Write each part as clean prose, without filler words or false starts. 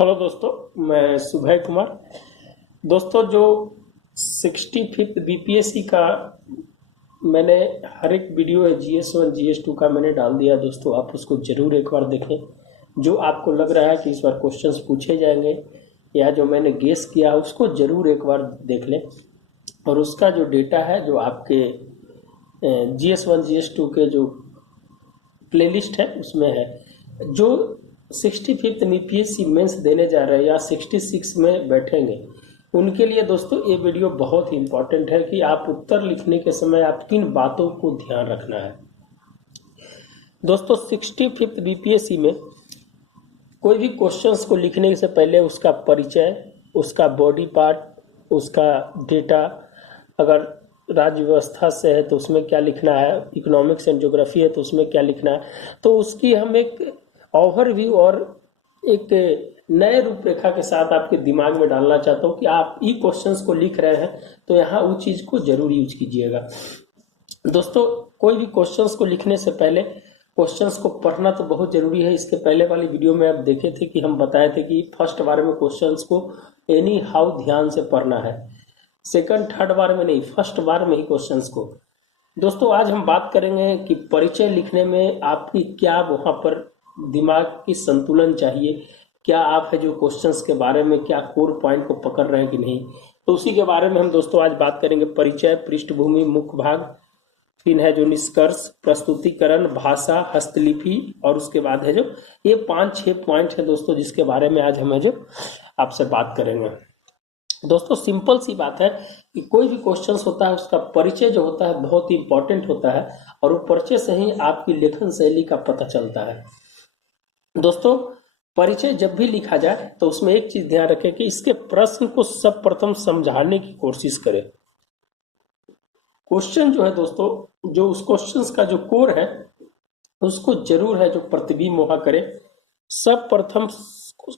Hello दोस्तों, मैं सुभय कुमार। दोस्तों, जो 65th बीपीएससी का मैंने हर एक वीडियो है GS1 GS2 का मैंने डाल दिया। दोस्तों, आप उसको जरूर एक बार देखें। जो आपको लग रहा है कि इस बार क्वेश्चंस पूछे जाएंगे या जो मैंने गेस किया उसको जरूर एक बार देख लें। और उसका जो डेटा है जो आपके GS1 GS2 के जो प्लेलिस्ट है उसमें है। जो 65th बीपीएससी मेंस देने जा रहे हैं या 66 में बैठेंगे उनके लिए दोस्तों ये वीडियो बहुत ही इंपॉर्टेंट है कि आप उत्तर लिखने के समय आप किन बातों को ध्यान रखना है। दोस्तों, 65th बीपीएससी में कोई भी क्वेश्चंस को लिखने से पहले उसका परिचय, उसका बॉडी पार्ट, उसका डेटा, अगर राज्य व्यवस्था से है तो उसमें क्या लिखना है, इकोनॉमिक्स एंड ज्योग्राफी है तो उसमें क्या लिखना है, तो उसकी हम एक ओवरव्यू और एक नए रूपरेखा के साथ आपके दिमाग में डालना चाहता हूँ कि आप ई क्वेश्चंस को लिख रहे हैं तो यहाँ उस चीज को जरूर यूज कीजिएगा। दोस्तों, कोई भी क्वेश्चंस को लिखने से पहले क्वेश्चंस को पढ़ना तो बहुत जरूरी है। इसके पहले वाली वीडियो में आप देखे थे कि हम बताए थे कि फर्स्ट बार में क्वेश्चंस को एनी हाउ ध्यान से पढ़ना है, सेकंड थर्ड बार में नहीं, फर्स्ट बार में ही क्वेश्चंस को। दोस्तों, आज हम बात करेंगे कि परिचय लिखने में आपकी क्या वहां पर दिमाग की संतुलन चाहिए, क्या आप है जो क्वेश्चंस के बारे में क्या कोर पॉइंट को पकड़ रहे हैं कि नहीं। तो उसी के बारे में हम दोस्तों आज बात करेंगे। परिचय, पृष्ठभूमि, मुख्य भाग, फिर है जो निष्कर्ष, प्रस्तुतिकरण, भाषा, हस्तलिपि, और उसके बाद है जो ये 5-6 पॉइंट है दोस्तों जिसके बारे में आज हम जो आपसे बात करेंगे। दोस्तों, सिंपल सी बात है कि कोई भी क्वेश्चंस होता है उसका परिचय जो होता है बहुत ही इंपॉर्टेंट होता है और वो परिचय से ही आपकी लेखन शैली का पता चलता है। दोस्तों, परिचय जब भी लिखा जाए तो उसमें एक चीज ध्यान रखें कि इसके प्रश्न को सब प्रथम समझाने की कोशिश करें। क्वेश्चन जो है दोस्तों, जो उस क्वेश्चंस का जो कोर है उसको जरूर है जो प्रतिबिंब वहां करे। सब प्रथम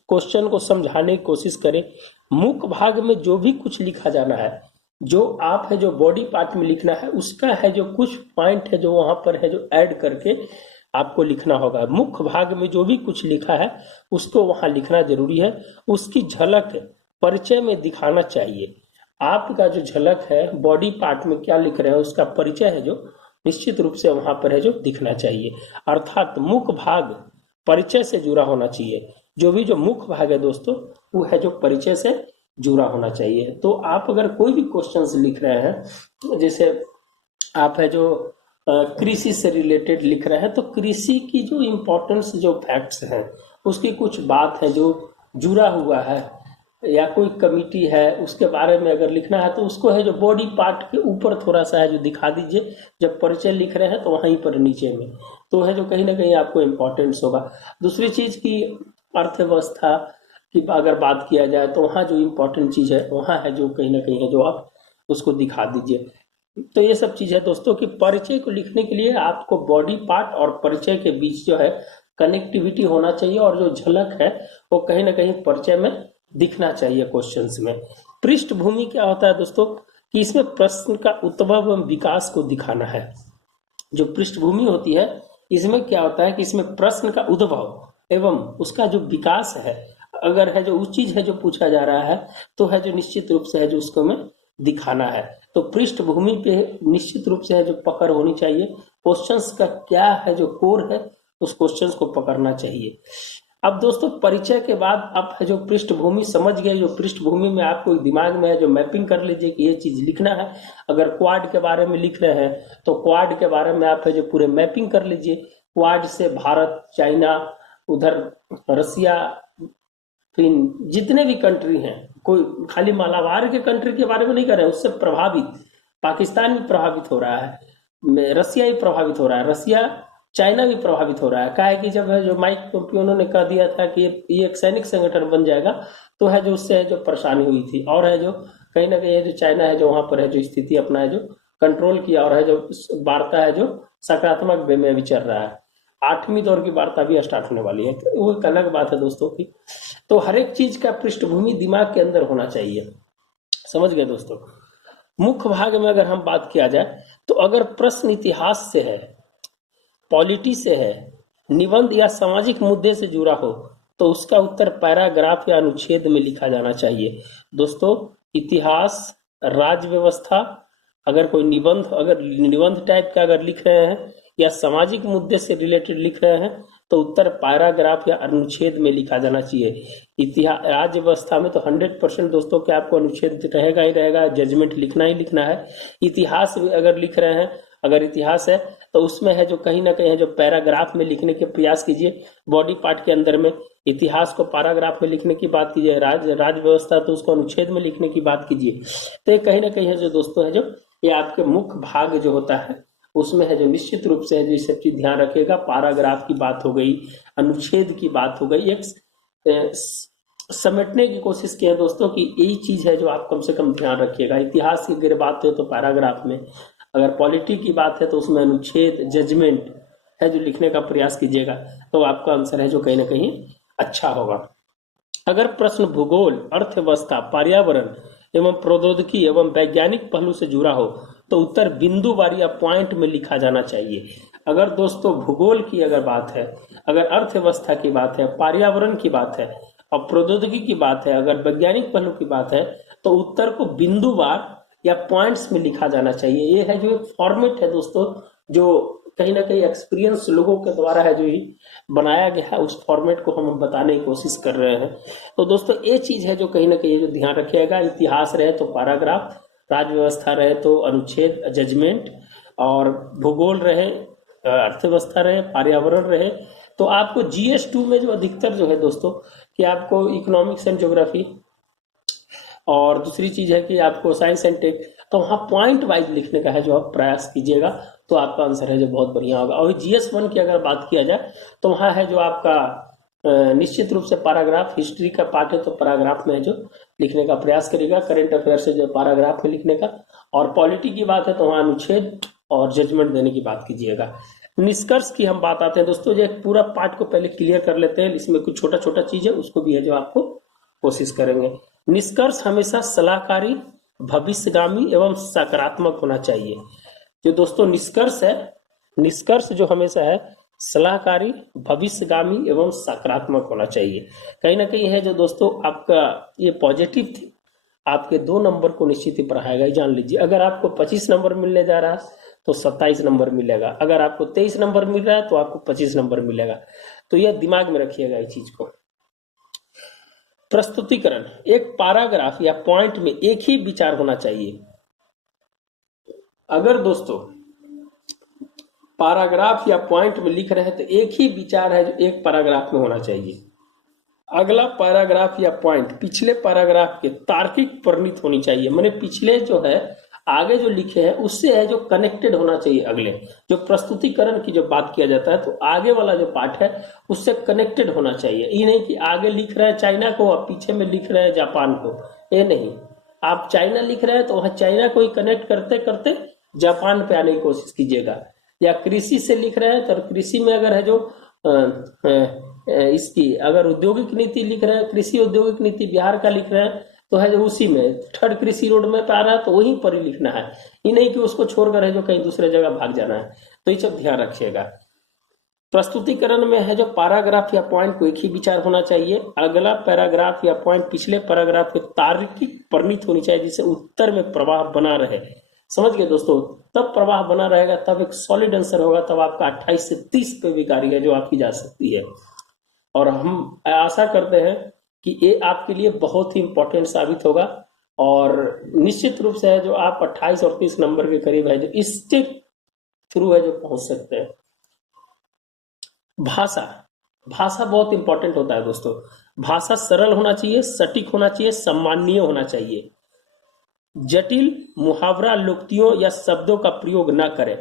क्वेश्चन को समझाने की कोशिश करें। मुख्य भाग में जो भी कुछ लिखा जाना है, जो आप है जो बॉडी पार्ट में लिखना है उसका है जो कुछ पॉइंट है जो वहां पर है जो ऐड करके आपको लिखना होगा। मुख्य भाग में जो भी कुछ लिखा है उसको वहां लिखना जरूरी है। उसकी झलक परिचय में दिखाना चाहिए। आपका जो झलक है बॉडी पार्ट में क्या लिख रहे हैं उसका परिचय है जो निश्चित रूप से वहां पर है जो दिखना चाहिए। अर्थात मुख्य भाग परिचय से जुड़ा होना चाहिए। जो मुख्य भाग है दोस्तों वो है जो परिचय से जुड़ा होना चाहिए। तो आप अगर कोई भी क्वेश्चंस लिख रहे हैं, जैसे आप है जो कृषि से रिलेटेड लिख रहे हैं, तो कृषि की जो इम्पोर्टेंस जो फैक्ट्स हैं उसकी कुछ बात है जो जुड़ा हुआ है, या कोई कमिटी है उसके बारे में अगर लिखना है तो उसको है जो बॉडी पार्ट के ऊपर थोड़ा सा है जो दिखा दीजिए। जब परिचय लिख रहे हैं तो वहीं पर नीचे में तो है जो कहीं ना कहीं आपको इम्पोर्टेंस होगा। दूसरी चीज की अर्थव्यवस्था की अगर बात किया जाए तो वहाँ जो इम्पोर्टेंट चीज है वहाँ है जो कहीं ना कहीं है जो आप उसको दिखा दीजिए। तो ये सब चीज है दोस्तों कि परिचय को लिखने के लिए आपको बॉडी पार्ट और परिचय के बीच जो है कनेक्टिविटी होना चाहिए और जो झलक है वो कहीं ना कहीं परिचय में दिखना चाहिए क्वेश्चंस में। पृष्ठभूमि क्या होता है दोस्तों कि इसमें प्रश्न का उद्भव एवं विकास को दिखाना है। जो पृष्ठभूमि होती है इसमें क्या होता है कि इसमें प्रश्न का उद्भव एवं उसका जो विकास है, अगर है जो उस चीज है जो पूछा जा रहा है तो है जो निश्चित रूप से है जो उसको हमें दिखाना है। तो पृष्ठभूमि पे निश्चित रूप से है जो पकड़ होनी चाहिए। क्वेश्चंस का क्या है जो कोर है उस क्वेश्चंस को पकड़ना चाहिए। अब दोस्तों, परिचय के बाद आप है जो पृष्ठभूमि समझ गए, जो पृष्ठभूमि में आपको दिमाग में है जो मैपिंग कर लीजिए कि ये चीज लिखना है। अगर क्वाड के बारे में लिख रहे हैं तो क्वाड के बारे में आप है जो पूरे मैपिंग कर लीजिए। क्वाड से भारत, चाइना, उधर रसिया, फिर जितने भी कंट्री हैं, कोई खाली मालाबार के कंट्री के बारे में नहीं कर रहे हैं, उससे प्रभावित पाकिस्तान भी प्रभावित हो रहा है, रसिया भी प्रभावित हो रहा है, रसिया चाइना भी प्रभावित हो रहा है। क्या है कि जब है जो माइक पोम्पियो ने कह दिया था कि ये एक सैनिक संगठन बन जाएगा तो है जो उससे है जो परेशानी हुई थी, और है जो कहीं ना कहीं जो चाइना है जो वहां पर है जो स्थिति अपना है जो कंट्रोल किया, और है जो वार्ता है जो सकारात्मक वे में अभी चल रहा है। 8वीं दौर की वार्ता भी स्टार्ट होने वाली है, तो वो एक अलग बात है दोस्तों की। तो हर एक चीज का पृष्ठभूमि दिमाग के अंदर होना चाहिए। समझ गए दोस्तों। मुख्य भाग में अगर हम बात किया जाए तो अगर प्रश्न इतिहास से है, पॉलिटी से है, निबंध या सामाजिक मुद्दे से जुड़ा हो तो उसका उत्तर पैराग्राफ या अनुच्छेद में लिखा जाना चाहिए। दोस्तों, इतिहास, राज्य व्यवस्था, अगर कोई निबंध, अगर निबंध टाइप का अगर लिख रहे हैं या सामाजिक मुद्दे से रिलेटेड लिख रहे हैं तो उत्तर पैराग्राफ या अनुच्छेद में लिखा जाना चाहिए। इतिहास, राज्य व्यवस्था में तो 100% दोस्तों क्या आपको अनुच्छेद रहेगा ही रहेगा, जजमेंट लिखना ही लिखना है। इतिहास भी अगर लिख रहे हैं, अगर इतिहास है तो उसमें है जो कहीं ना कहीं है जो पैराग्राफ में लिखने के प्रयास कीजिए, बॉडी पार्ट के अंदर में। इतिहास को पैराग्राफ में लिखने की बात कीजिए, राज्य व्यवस्था तो उसको अनुच्छेद में लिखने की बात कीजिए। तो ये कहीं ना कहीं है जो दोस्तों है जो ये आपके मुख्य भाग जो होता है उसमें है जो निश्चित रूप से है जो सब चीज ध्यान रखिएगा। पैराग्राफ की बात हो गई, अनुच्छेद की बात हो गई, एक समेटने की कोशिश की है दोस्तों कि यही चीज है जो आप कम से कम ध्यान रखिएगा। इतिहास की अगर बात है तो पैराग्राफ में, अगर पॉलिटी की बात है तो उसमें अनुच्छेद, जजमेंट है जो लिखने का प्रयास कीजिएगा तो आपका आंसर है जो कहीं ना कहीं अच्छा होगा। अगर प्रश्न भूगोल, अर्थव्यवस्था, पर्यावरण एवं प्रौद्योगिकी एवं वैज्ञानिक पहलू से जुड़ा हो तो उत्तर बिंदुवार या पॉइंट में लिखा जाना चाहिए। अगर दोस्तों भूगोल की अगर बात है, अगर अर्थव्यवस्था की बात है, पर्यावरण की बात है और प्रौद्योगिकी की बात है, अगर वैज्ञानिक पहलू की बात है तो उत्तर को बिंदुवार या पॉइंट्स में लिखा जाना चाहिए। ये है जो एक फॉर्मेट है दोस्तों जो कहीं ना कहीं एक्सपीरियंस लोगों के द्वारा है जो ही बनाया गया है, उस फॉर्मेट को हम बताने की कोशिश कर रहे हैं। तो दोस्तों ये चीज है जो कहीं ना कहीं जो ध्यान रखिएगा। इतिहास रहे तो पैराग्राफ, राज्य व्यवस्था रहे तो अनुच्छेद, जजमेंट, और भूगोल रहे, अर्थव्यवस्था रहे, पर्यावरण रहे तो आपको GS2 में जो अधिकतर जो है दोस्तों कि आपको इकोनॉमिक्स एंड ज्योग्राफी, और दूसरी चीज है कि आपको साइंस एंड टेक, तो वहाँ पॉइंट वाइज लिखने का है जो आप प्रयास कीजिएगा तो आपका आंसर है जो बहुत बढ़िया होगा। और GS1 की अगर बात किया जाए तो वहाँ है जो आपका निश्चित रूप से पैराग्राफ, हिस्ट्री का पार्ट है तो पैराग्राफ में है जो लिखने का प्रयास करेगा, करंट अफेयर से जो पैराग्राफ में लिखने का, और पॉलिटी की बात है तो वहाँ अनुच्छेद और जजमेंट देने की बात कीजिएगा। निष्कर्ष की हम बात आते हैं दोस्तों, जो एक पूरा पार्ट को पहले क्लियर कर लेते हैं, इसमें कुछ छोटा छोटा चीज है उसको भी है जो आपको कोशिश करेंगे। निष्कर्ष हमेशा सलाहकारी, भविष्यगामी एवं सकारात्मक होना चाहिए। जो दोस्तों निष्कर्ष है, निष्कर्ष जो हमेशा है सलाहकारी, भविष्यगामी एवं सकारात्मक होना चाहिए। कहीं ना कहीं है जो दोस्तों आपका ये पॉजिटिव थी, आपके 2 नंबर को निश्चित ही बढ़ाएगा, जान लीजिए। अगर आपको 25 नंबर मिलने जा रहा है तो 27 नंबर मिलेगा, अगर आपको 23 नंबर मिल रहा है तो आपको 25 नंबर मिलेगा। तो यह दिमाग में रखिएगा इस चीज को। प्रस्तुतिकरण, एक पैराग्राफ या पॉइंट में एक ही विचार होना चाहिए। अगर दोस्तों पैराग्राफ या पॉइंट में लिख रहे हैं तो एक ही विचार है जो एक पैराग्राफ में होना चाहिए। अगला पैराग्राफ या पॉइंट पिछले पैराग्राफ के तार्किक परिणत होनी चाहिए, माने पिछले जो है आगे जो लिखे हैं उससे है जो कनेक्टेड होना चाहिए। अगले जो प्रस्तुतिकरण की जो बात किया जाता है तो आगे वाला जो पार्ट है उससे कनेक्टेड होना चाहिए। ये नहीं कि आगे लिख रहे हैं चाइना को और पीछे में लिख रहे हैं जापान को, ये नहीं। आप चाइना लिख रहे हैं तो वहां चाइना को ही कनेक्ट करते करते जापान पे आने की कोशिश कीजिएगा, या कृषि से लिख रहे हैं तो कृषि में अगर है जो इसकी अगर औद्योगिक नीति लिख रहे हैं, कृषि औद्योगिक नीति बिहार का लिख रहे हैं तो है जो उसी में थर्ड कृषि रोड मैप आ रहा है तो वहीं पर ही लिखना है, ये नहीं कि उसको छोड़कर है जो कहीं दूसरे जगह भाग जाना है। तो ये सब ध्यान रखिएगा। प्रस्तुतिकरण में है जो पैराग्राफ या पॉइंट को एक ही विचार होना चाहिए। अगला पैराग्राफ या पॉइंट पिछले पैराग्राफ के तार्किक परिणत होनी चाहिए जिससे उत्तर में प्रवाह बना रहे। समझ गए दोस्तों, तब प्रवाह बना रहेगा तब एक सॉलिड आंसर होगा, तब आपका 28 से 30 पे भी गाड़ी है जो आपकी जा सकती है। और हम आशा करते हैं कि ये आपके लिए बहुत ही इंपॉर्टेंट साबित होगा और निश्चित रूप से है जो आप 28 और 30 नंबर के करीब है जो इसके थ्रू है जो पहुंच सकते हैं। भाषा, भाषा बहुत इंपॉर्टेंट होता है दोस्तों। भाषा सरल होना चाहिए, सटीक होना चाहिए, सम्माननीय होना चाहिए। जटिल मुहावरा, लोकोक्तियों या शब्दों का प्रयोग ना करें।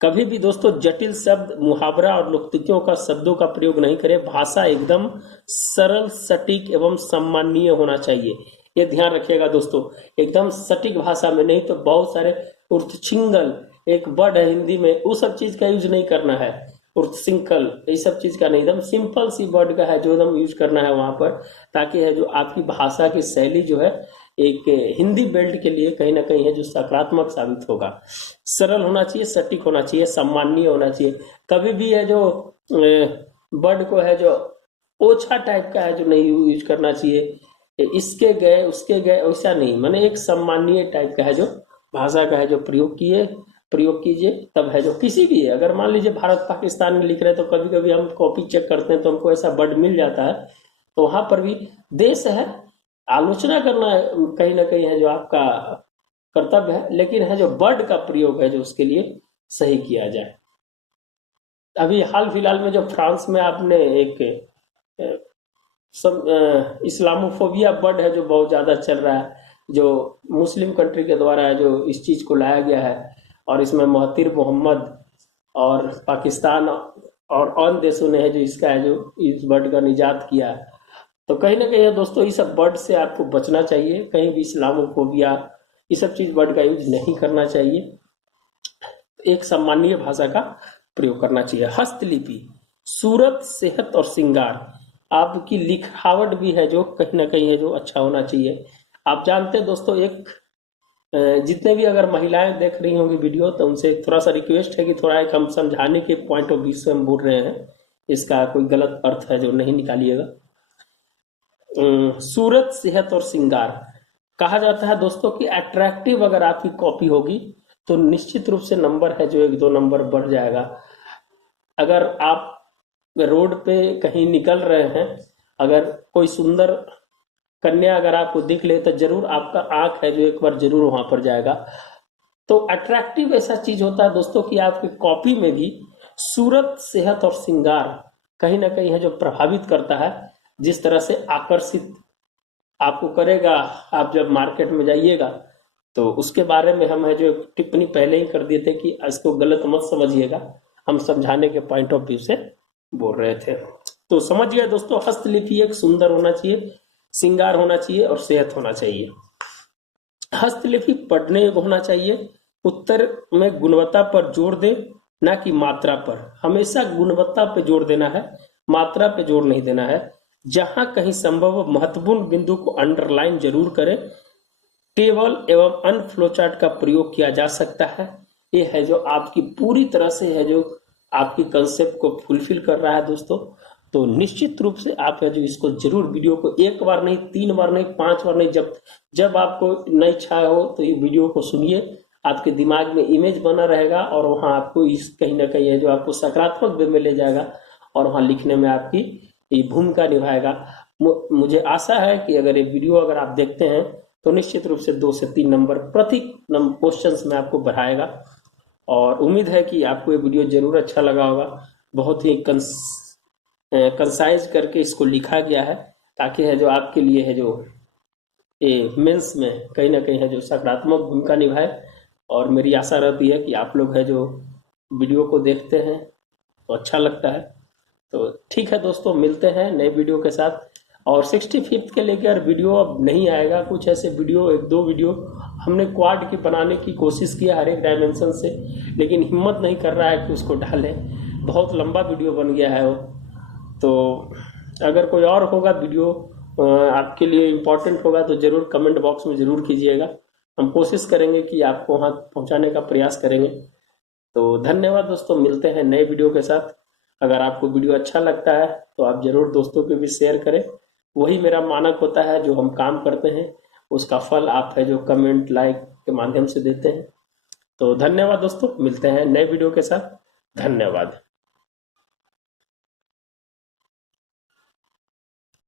कभी भी दोस्तों जटिल शब्द, मुहावरा और लोकोक्तियों का शब्दों का प्रयोग नहीं करें। भाषा एकदम सरल, सटीक एवं सम्माननीय होना चाहिए, ये ध्यान रखिएगा दोस्तों। एकदम सटीक भाषा में नहीं तो बहुत सारे उर्थछिंगल एक वर्ड है हिंदी में, वो सब चीज का यूज नहीं करना है। उर्थसिंकल ये सब चीज का नहीं, एकदम सिंपल सी वर्ड का है जो एकदम यूज करना है वहां पर, ताकि है जो आपकी भाषा की शैली जो है एक हिंदी बेल्ट के लिए कहीं ना कहीं है जो सकारात्मक साबित होगा। सरल होना चाहिए, सटीक होना चाहिए, सम्माननीय होना चाहिए। कभी भी है जो वर्ड को है जो ओछा टाइप का है जो नहीं यूज करना चाहिए, इसके गए उसके गए वैसा नहीं, माने एक सम्मानीय टाइप का है जो भाषा का है जो प्रयोग कीजिए। तब है जो किसी भी है, अगर मान लीजिए भारत पाकिस्तान में लिख रहे हैं तो कभी कभी हम कॉपी चेक करते हैं तो हमको ऐसा वर्ड मिल जाता है, तो वहां पर भी देश है, आलोचना करना कहीं ना कहीं है जो आपका कर्तव्य है, लेकिन है जो वर्ड का प्रयोग है जो उसके लिए सही किया जाए। अभी हाल फिलहाल में जो फ्रांस में आपने एक इस्लामोफोबिया वर्ड है जो बहुत ज्यादा चल रहा है, जो मुस्लिम कंट्री के द्वारा है जो इस चीज को लाया गया है, और इसमें महातिर मोहम्मद और पाकिस्तान और अन्य देशों ने है जो इसका है जो इस वर्ड का निजात किया है। तो कहीं ना कहीं दोस्तों इस सब वर्ड से आपको बचना चाहिए, कहीं भी इस्लामोफोबिया ये सब चीज वर्ड का यूज नहीं करना चाहिए, एक सम्मानीय भाषा का प्रयोग करना चाहिए। हस्तलिपि, सूरत, सेहत और श्रृंगार, आपकी लिखावट भी है जो कहीं ना कहीं है जो अच्छा होना चाहिए। आप जानते हैं दोस्तों, एक जितने भी अगर महिलाएं देख रही होंगी वीडियो तो उनसे थोड़ा सा रिक्वेस्ट है कि थोड़ा एक हम समझाने के पॉइंट ऑफ व्यू से हम बोल रहे हैं, इसका कोई गलत अर्थ है जो नहीं निकालिएगा। सूरत, सेहत और श्रृंगार कहा जाता है दोस्तों कि अट्रैक्टिव अगर आपकी कॉपी होगी तो निश्चित रूप से नंबर है जो 1-2 नंबर बढ़ जाएगा। अगर आप रोड पे कहीं निकल रहे हैं, अगर कोई सुंदर कन्या अगर आपको दिख ले तो जरूर आपका आंख है जो एक बार जरूर वहां पर जाएगा। तो अट्रैक्टिव ऐसा चीज होता है दोस्तों कि आपकी कॉपी में भी सूरत, सेहत और श्रृंगार कहीं ना कहीं है जो प्रभावित करता है, जिस तरह से आकर्षित आपको करेगा। आप जब मार्केट में जाइएगा तो उसके बारे में हम है जो टिप्पणी पहले ही कर दिए थे कि इसको गलत मत समझिएगा, हम समझाने के पॉइंट ऑफ व्यू से बोल रहे थे। तो समझ गए दोस्तों, हस्तलिपि एक सुंदर होना चाहिए, श्रृंगार होना चाहिए और सेहत होना चाहिए। हस्तलिपि पढ़ने योग्य होना चाहिए, उत्तर में गुणवत्ता पर जोर दे ना कि मात्रा पर, हमेशा गुणवत्ता पे जोर देना है, मात्रा पे जोर नहीं देना है। जहां कहीं संभव महत्वपूर्ण बिंदु को अंडरलाइन जरूर करें। टेबल एवं अन्य फ्लोचार्ट का प्रयोग किया जा सकता है। ये है जो आपकी पूरी तरह से है जो आपकी कंसेप्ट को फुलफिल कर रहा है दोस्तों। तो निश्चित रूप से आप है जो इसको जरूर वीडियो को 1 बार नहीं, 3 बार नहीं, 5 बार नहीं, जब आपको नहीं छाया हो तो ये वीडियो को सुनिए, आपके दिमाग में इमेज बना रहेगा और वहां आपको इस कहीं ना कहीं है जो आपको सकारात्मक वे में ले जाएगा और वहां लिखने में आपकी ये भूमिका निभाएगा। मुझे आशा है कि अगर ये वीडियो अगर आप देखते हैं तो निश्चित रूप से 2 से 3 नंबर प्रति क्वेश्चंस में आपको बढ़ाएगा, और उम्मीद है कि आपको ये वीडियो जरूर अच्छा लगा होगा। बहुत ही कंसाइज करके इसको लिखा गया है ताकि है जो आपके लिए है जो ये मेंस में कहीं ना कहीं है जो सकारात्मक भूमिका निभाए। और मेरी आशा रहती है कि आप लोग है जो वीडियो को देखते हैं तो अच्छा लगता है। तो ठीक है दोस्तों, मिलते हैं नए वीडियो के साथ। और 65th के लेकर वीडियो अब नहीं आएगा, कुछ ऐसे वीडियो 1-2 वीडियो हमने क्वाड की बनाने की कोशिश किया हर एक डायमेंशन से, लेकिन हिम्मत नहीं कर रहा है कि उसको डालें, बहुत लंबा वीडियो बन गया है वो। तो अगर कोई और होगा वीडियो आपके लिए इम्पोर्टेंट होगा तो जरूर कमेंट बॉक्स में जरूर कीजिएगा, हम कोशिश करेंगे कि आपको वहाँ पहुँचाने का प्रयास करेंगे। तो धन्यवाद दोस्तों, मिलते हैं नए वीडियो के साथ। अगर आपको वीडियो अच्छा लगता है तो आप जरूर दोस्तों के भी शेयर करें, वही मेरा मानक होता है, जो हम काम करते हैं उसका फल आप है जो कमेंट लाइक के माध्यम से देते हैं। तो धन्यवाद दोस्तों, मिलते हैं नए वीडियो के साथ। धन्यवाद।